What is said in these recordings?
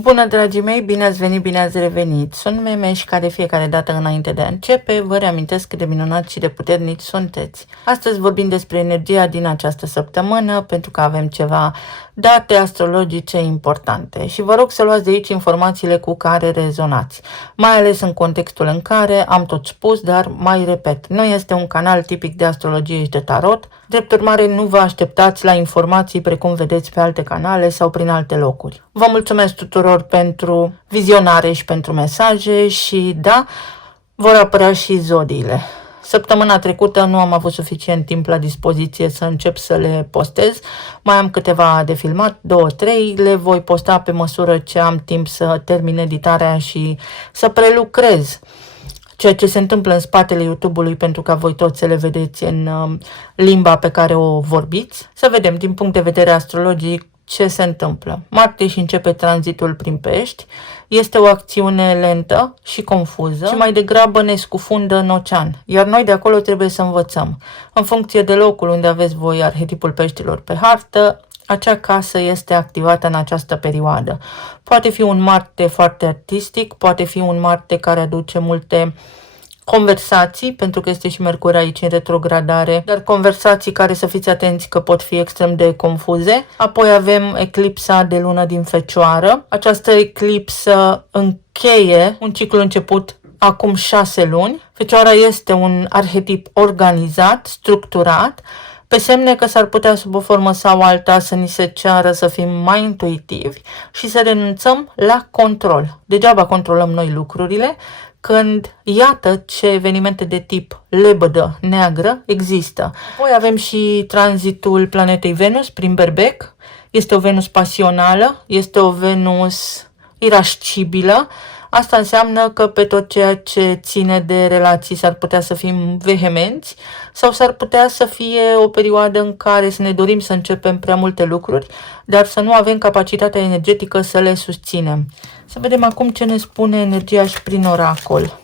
Bună, dragii mei, bine ați venit, bine ați revenit. Sunt Memeș, ca de fiecare dată înainte de a începe, vă reamintesc cât de minunați și de puternici sunteți. Astăzi vorbim despre energia din această săptămână, pentru că avem ceva date astrologice importante și vă rog să luați de aici informațiile cu care rezonați, mai ales în contextul în care am tot spus, dar mai repet, nu este un canal tipic de astrologie și de tarot. Drept urmare, nu vă așteptați la informații precum vedeți pe alte canale sau prin alte locuri. Vă mulțumesc tuturor pentru vizionare și pentru mesaje și da, vor apărea și zodiile. Săptămâna trecută nu am avut suficient timp la dispoziție să încep să le postez. Mai am câteva de filmat, 2-3, le voi posta pe măsură ce am timp să termin editarea și să prelucrez ceea ce se întâmplă în spatele YouTube-ului, pentru ca voi toți să le vedeți în limba pe care o vorbiți. Să vedem din punct de vedere astrologic ce se întâmplă. Marte își începe tranzitul prin Pești. Este o acțiune lentă și confuză și mai degrabă ne scufundă în ocean. Iar noi de acolo trebuie să învățăm. În funcție de locul unde aveți voi arhetipul peștilor pe hartă, acea casă este activată în această perioadă. Poate fi un Marte foarte artistic, poate fi un Marte care aduce multe conversații, pentru că este și Mercur aici în retrogradare, dar conversații care, să fiți atenți, că pot fi extrem de confuze. Apoi avem eclipsa de lună din Fecioară. Această eclipsă încheie un ciclu început acum 6 luni. Fecioara este un arhetip organizat, structurat, pe semne că s-ar putea sub o formă sau alta să ni se ceară să fim mai intuitivi și să renunțăm la control. Degeaba controlăm noi lucrurile când iată ce evenimente de tip lebădă neagră există. Apoi avem și tranzitul planetei Venus prin Berbec. Este o Venus pasională, este o Venus irascibilă. Asta înseamnă că pe tot ceea ce ține de relații s-ar putea să fim vehemenți sau s-ar putea să fie o perioadă în care să ne dorim să începem prea multe lucruri, dar să nu avem capacitatea energetică să le susținem. Să vedem acum ce ne spune energia și prin oracol.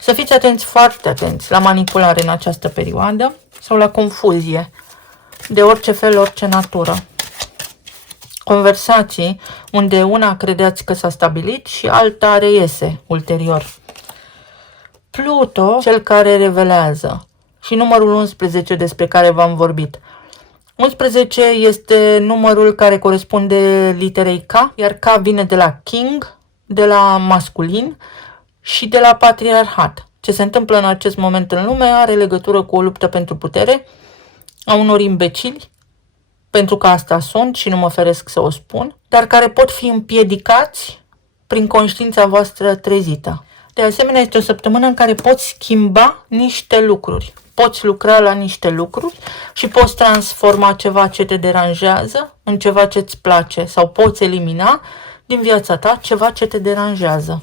Să fiți atenți, foarte atenți la manipulare în această perioadă sau la confuzie de orice fel, orice natură. Conversații unde una credeți că s-a stabilit și alta reiese ulterior. Pluto, cel care revelează, și numărul 11 despre care v-am vorbit. 11 este numărul care corespunde literei K, iar K vine de la King, de la masculin și de la patriarhat. Ce se întâmplă în acest moment în lume are legătură cu o luptă pentru putere a unor imbecili, pentru că asta sunt și nu mă feresc să o spun, dar care pot fi împiedicați prin conștiința voastră trezită. De asemenea, este o săptămână în care poți schimba niște lucruri. Poți lucra la niște lucruri și poți transforma ceva ce te deranjează în ceva ce îți place sau poți elimina din viața ta ceva ce te deranjează.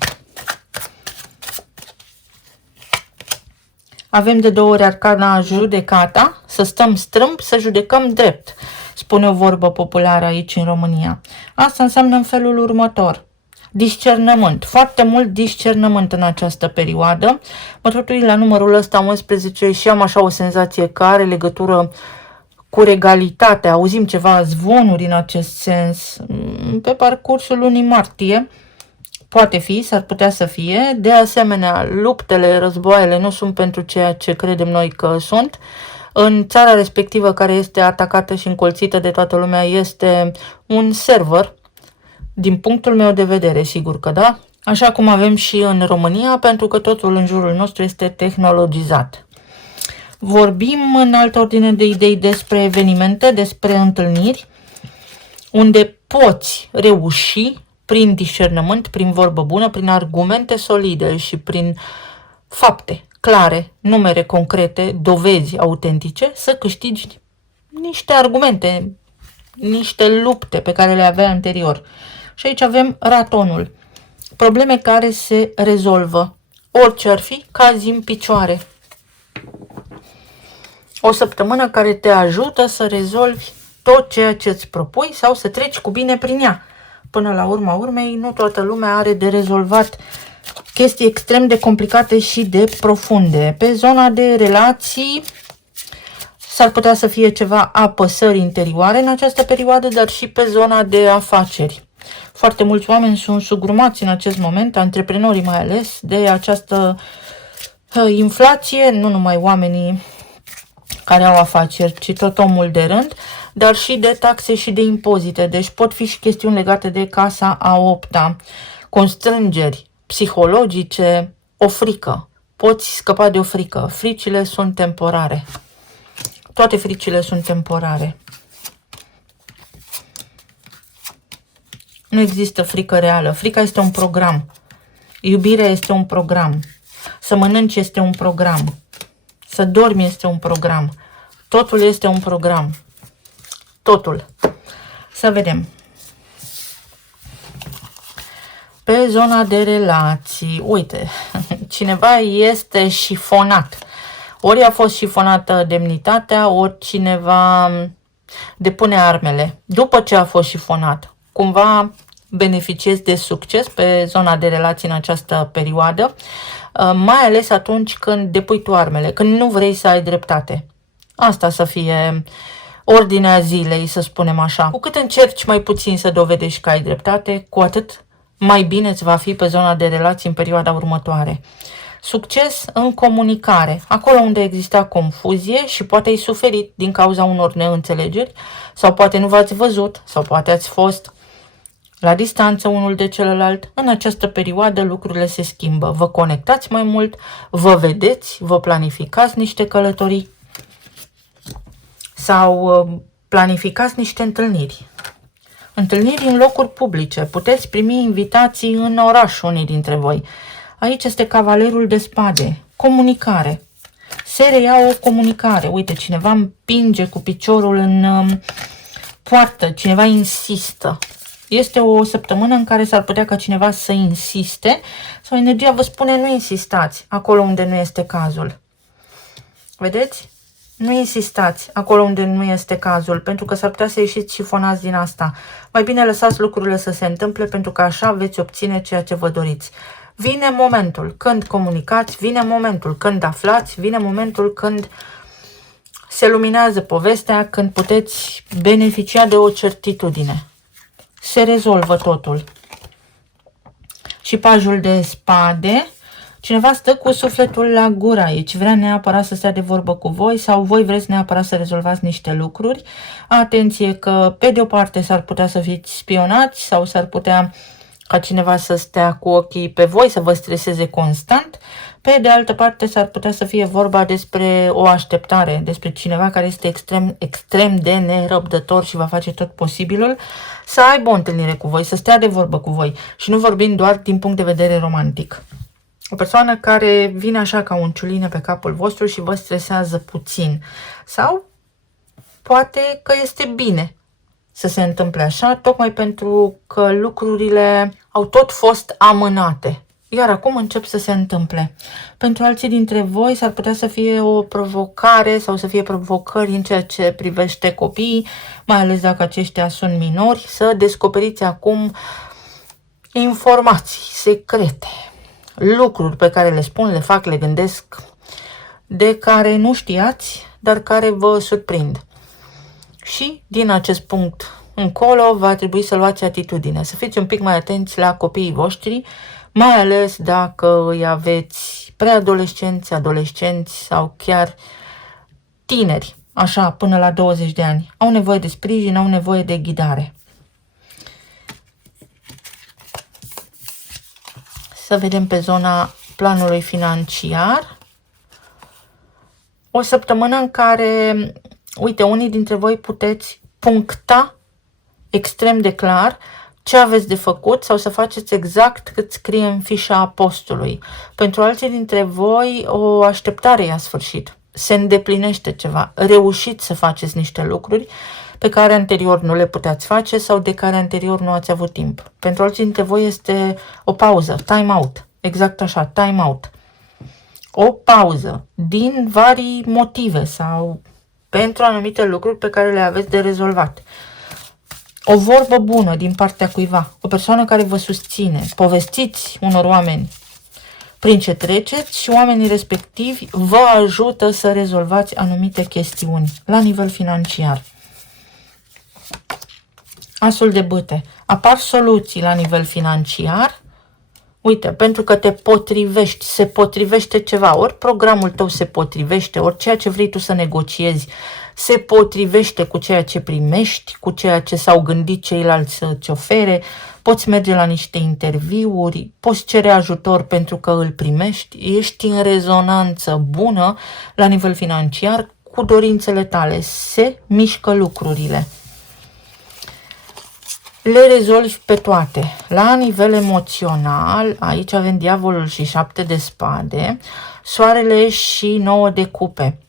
Avem de 2 ori arcana judecata, să stăm strâmb, să judecăm drept, spune o vorbă populară aici în România. Asta înseamnă în felul următor. Discernământ, foarte mult discernământ în această perioadă. Mă trătui la numărul ăsta 11 și am așa o senzație că are legătură cu regalitatea. Auzim ceva zvonuri în acest sens pe parcursul lunii martie. Poate fi, s-ar putea să fie. De asemenea, luptele, războaiele nu sunt pentru ceea ce credem noi că sunt. În țara respectivă, care este atacată și încolțită de toată lumea, este un server. Din punctul meu de vedere, sigur că da. Așa cum avem și în România, pentru că totul în jurul nostru este tehnologizat. Vorbim în altă ordine de idei despre evenimente, despre întâlniri, unde poți reuși prin discernământ, prin vorbă bună, prin argumente solide și prin fapte clare, numere concrete, dovezi autentice, să câștigi niște argumente, niște lupte pe care le avea anterior. Și aici avem ratonul. Probleme care se rezolvă. Orice ar fi, cazi în picioare. O săptămână care te ajută să rezolvi tot ceea ce îți propui sau să treci cu bine prin ea. Până la urma urmei, nu toată lumea are de rezolvat chestii extrem de complicate și de profunde. Pe zona de relații S-ar putea să fie ceva apăsări interioare în această perioadă, dar și pe zona de afaceri. Foarte mulți oameni sunt sugrumați în acest moment, antreprenorii mai ales, de această inflație, nu numai oamenii care au afaceri, ci tot omul de rând, dar și de taxe și de impozite. Deci pot fi și chestiuni legate de casa a 8-a, constrângeri psihologice, o frică. Poți scăpa de o frică. Fricile sunt temporare. Toate fricile sunt temporare. Nu există frică reală. Frica este un program. Iubirea este un program. Să mănânci este un program. Să dormi este un program. Totul este un program. Totul. Să vedem. Pe zona de relații, uite, cineva este șifonat. Ori a fost șifonată demnitatea, ori cineva depune armele. După ce a fost șifonat, cumva beneficiezi de succes pe zona de relații în această perioadă, mai ales atunci când depui tu armele, când nu vrei să ai dreptate. Asta să fie ordinea zilei, să spunem așa. Cu cât încerci mai puțin să dovedești că ai dreptate, cu atât mai bine îți va fi pe zona de relații în perioada următoare. Succes în comunicare, acolo unde exista confuzie și poate ai suferit din cauza unor neînțelegeri, sau poate nu v-ați văzut, sau poate ați fost la distanță unul de celălalt. În această perioadă lucrurile se schimbă. Vă conectați mai mult, vă vedeți, vă planificați niște călătorii sau planificați niște întâlniri. Întâlniri în locuri publice. Puteți primi invitații în oraș, unii dintre voi. Aici este cavalerul de spade. Comunicare. Se reia o comunicare. Uite, cineva împinge cu piciorul în poartă. Cineva insistă. Este o săptămână în care s-ar putea ca cineva să insiste sau energia vă spune nu insistați acolo unde nu este cazul. Vedeți? Nu insistați acolo unde nu este cazul, pentru că s-ar putea să ieșiți șifonați din asta. Mai bine lăsați lucrurile să se întâmple, pentru că așa veți obține ceea ce vă doriți. Vine momentul când comunicați, vine momentul când aflați, vine momentul când se luminează povestea, când puteți beneficia de o certitudine. Se rezolvă totul. Și pajul de spade. Cineva stă cu sufletul la gură aici, vrea neapărat să stea de vorbă cu voi sau voi vreți neapărat să rezolvați niște lucruri. Atenție că pe de o parte s-ar putea să fiți spionați sau s-ar putea ca cineva să stea cu ochii pe voi, să vă streseze constant. Pe de altă parte s-ar putea să fie vorba despre o așteptare, despre cineva care este extrem de nerăbdător și va face tot posibilul să aibă o întâlnire cu voi, să stea de vorbă cu voi și nu vorbim doar din punct de vedere romantic. O persoană care vine așa ca un ciuline pe capul vostru și vă stresează puțin. Sau poate că este bine să se întâmple așa, tocmai pentru că lucrurile au tot fost amânate. Iar acum încep să se întâmple. Pentru alții dintre voi s-ar putea să fie o provocare sau să fie provocări în ceea ce privește copiii, mai ales dacă aceștia sunt minori, să descoperiți acum informații secrete. Lucruri pe care le spun, le fac, le gândesc, de care nu știați, dar care vă surprind. Și din acest punct încolo va trebui să luați atitudine, să fiți un pic mai atenți la copiii voștri, mai ales dacă îi aveți preadolescenți, adolescenți sau chiar tineri, așa până la 20 de ani. Au nevoie de sprijin, au nevoie de ghidare. Să vedem pe zona planului financiar. O săptămână în care, uite, unii dintre voi puteți puncta extrem de clar ce aveți de făcut sau să faceți exact cât scrie în fișa apostolului. Pentru alții dintre voi, o așteptare i-a sfârșit. Se îndeplinește ceva. Reușiți să faceți niște lucruri pe care anterior nu le puteați face sau de care anterior nu ați avut timp. Pentru alții dintre voi este o pauză, time out. Exact așa, time out. O pauză din vari motive sau pentru anumite lucruri pe care le aveți de rezolvat. O vorbă bună din partea cuiva, o persoană care vă susține. Povestiți unor oameni prin ce treceți și oamenii respectivi vă ajută să rezolvați anumite chestiuni la nivel financiar. Asul de bâte. Apar soluții la nivel financiar. Uite, pentru că te potrivești, se potrivește ceva, ori programul tău se potrivește, ori ceea ce vrei tu să negociezi se potrivește cu ceea ce primești, cu ceea ce s-au gândit ceilalți să-ți ofere, poți merge la niște interviuri, poți cere ajutor pentru că îl primești, ești în rezonanță bună la nivel financiar cu dorințele tale, se mișcă lucrurile. Le rezolvi pe toate. La nivel emoțional, aici avem diavolul și 7 de spade, soarele și 9 de cupe.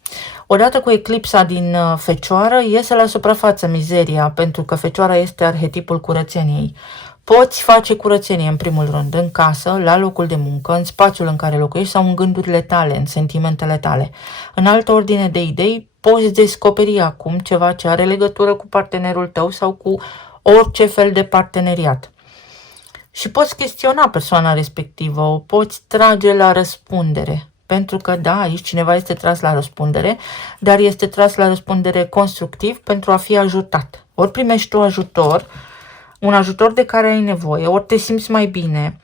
Odată cu eclipsa din Fecioară, iese la suprafață mizeria, pentru că Fecioara este arhetipul curățeniei. Poți face curățenie, în primul rând, în casă, la locul de muncă, în spațiul în care locuiești sau în gândurile tale, în sentimentele tale. În altă ordine de idei, poți descoperi acum ceva ce are legătură cu partenerul tău sau cu orice fel de parteneriat. Și poți chestiona persoana respectivă, o poți trage la răspundere. Pentru că, da, aici cineva este tras la răspundere, dar este tras la răspundere constructiv pentru a fi ajutat. Ori primești tu ajutor, un ajutor de care ai nevoie, ori te simți mai bine,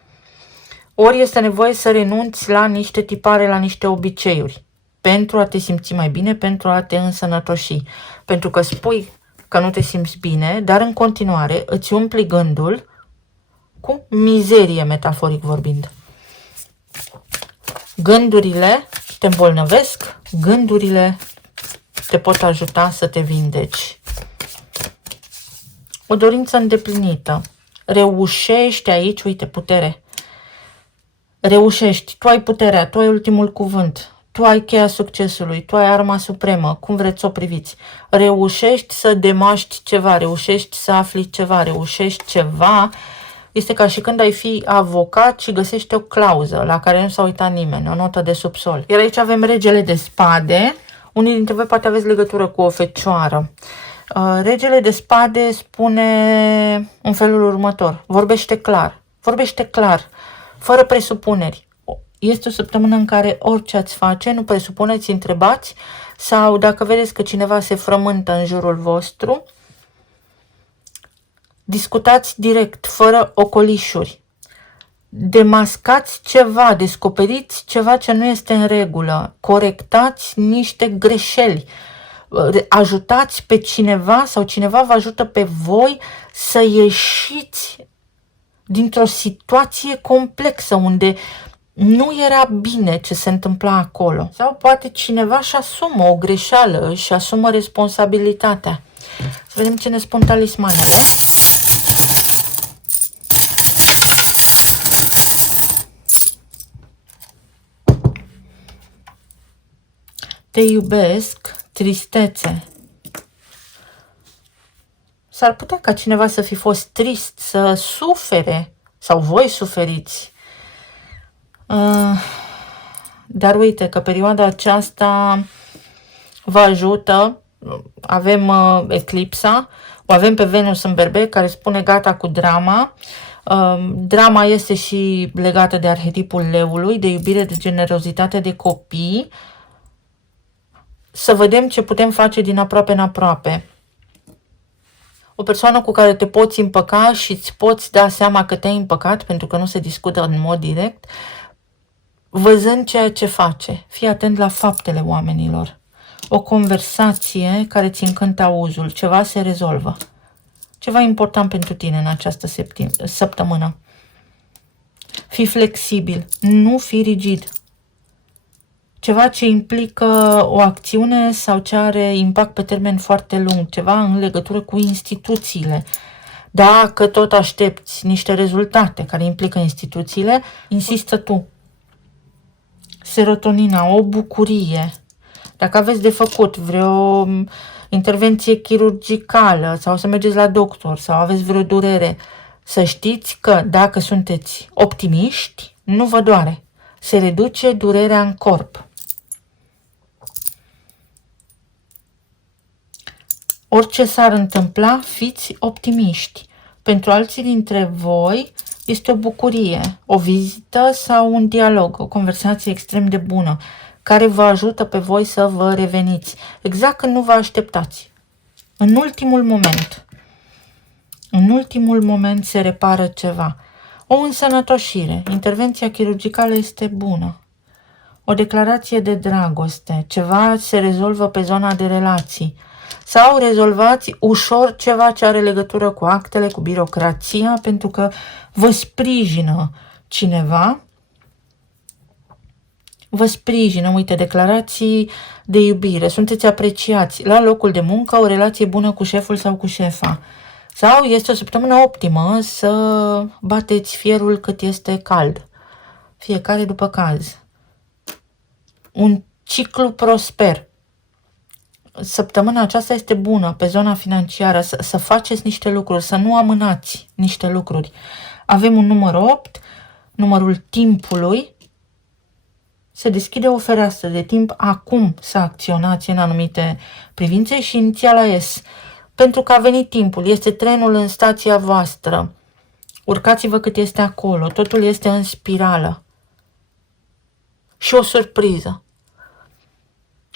ori este nevoie să renunți la niște tipare, la niște obiceiuri, pentru a te simți mai bine, pentru a te însănătoși. Pentru că spui că nu te simți bine, dar în continuare îți umpli gândul cu mizerie, metaforic vorbind. Gândurile te îmbolnăvesc, gândurile te pot ajuta să te vindeci. O dorință îndeplinită. Reușești aici, uite, putere. Reușești, tu ai puterea, tu ai ultimul cuvânt, tu ai cheia succesului, tu ai arma supremă, cum vreți să o priviți. Reușești să demaști ceva, reușești să afli ceva, reușești ceva. Este ca și când ai fi avocat și găsești o clauză la care nu s-a uitat nimeni, o notă de subsol. Iar aici avem regele de spade. Unii dintre voi poate aveți legătură cu o fecioară. Regele de spade spune în felul următor. Vorbește clar, fără presupuneri. Este o săptămână în care orice ați face, nu presupuneți, întrebați, sau dacă vedeți că cineva se frământă în jurul vostru, discutați direct, fără ocolișuri. Demascați ceva, descoperiți ceva ce nu este în regulă, corectați niște greșeli, ajutați pe cineva sau cineva vă ajută pe voi să ieșiți dintr-o situație complexă unde nu era bine ce se întâmpla acolo. Sau poate cineva își asumă o greșeală, își asumă responsabilitatea. Să vedem ce ne spun talismanele. Te iubesc, tristețe. S-ar putea ca cineva să fi fost trist, să sufere, sau voi suferiți. Dar uite că perioada aceasta vă ajută. Avem eclipsa, o avem pe Venus în Berbec, care spune gata cu drama. Drama este și legată de arhetipul leului, de iubire, de generozitate, de copii. Să vedem ce putem face din aproape în aproape. O persoană cu care te poți împăca și îți poți da seama că te-ai împăcat, pentru că nu se discută în mod direct, văzând ceea ce face. Fii atent la faptele oamenilor. O conversație care ți încântă auzul, ceva se rezolvă. Ceva important pentru tine în această săptămână. Fii flexibil, nu fi rigid. Ceva ce implică o acțiune sau ce are impact pe termen foarte lung, ceva în legătură cu instituțiile. Dacă tot aștepți niște rezultate care implică instituțiile, insistă tu. Serotonina, o bucurie. Dacă aveți de făcut vreo intervenție chirurgicală sau să mergeți la doctor sau aveți vreo durere, să știți că dacă sunteți optimiști, nu vă doare. Se reduce durerea în corp. Orice s-ar întâmpla, fiți optimiști. Pentru alții dintre voi, Este o bucurie, o vizită sau un dialog, o conversație extrem de bună, care vă ajută pe voi să vă reveniți, exact când nu vă așteptați. În ultimul moment. În ultimul moment se repară ceva. O însănătoșire. Intervenția chirurgicală este bună. O declarație de dragoste. Ceva se rezolvă pe zona de relații. Sau rezolvați ușor ceva ce are legătură cu actele, cu birocrația, pentru că vă sprijină cineva. Vă sprijină, uite, declarații de iubire. Sunteți apreciați la locul de muncă, o relație bună cu șeful sau cu șefa. Sau este o săptămână optimă să bateți fierul cât este cald. Fiecare după caz. Un ciclu prosper. Săptămâna aceasta este bună pe zona financiară, să faceți niște lucruri, să nu amânați niște lucruri. Avem un număr 8, numărul timpului. Se deschide o fereastră de timp acum să acționați în anumite privințe și inițiala S. Pentru că a venit timpul, este trenul în stația voastră. Urcați-vă cât este acolo, totul este în spirală. Și o surpriză.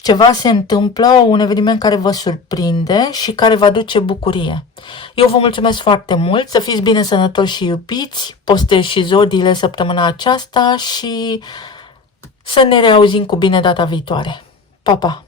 Ceva se întâmplă, un eveniment care vă surprinde și care vă aduce bucurie. Eu vă mulțumesc foarte mult, să fiți bine sănătoși și iubiți, postez și zodiile săptămâna aceasta și să ne reauzim cu bine data viitoare. Pa, pa!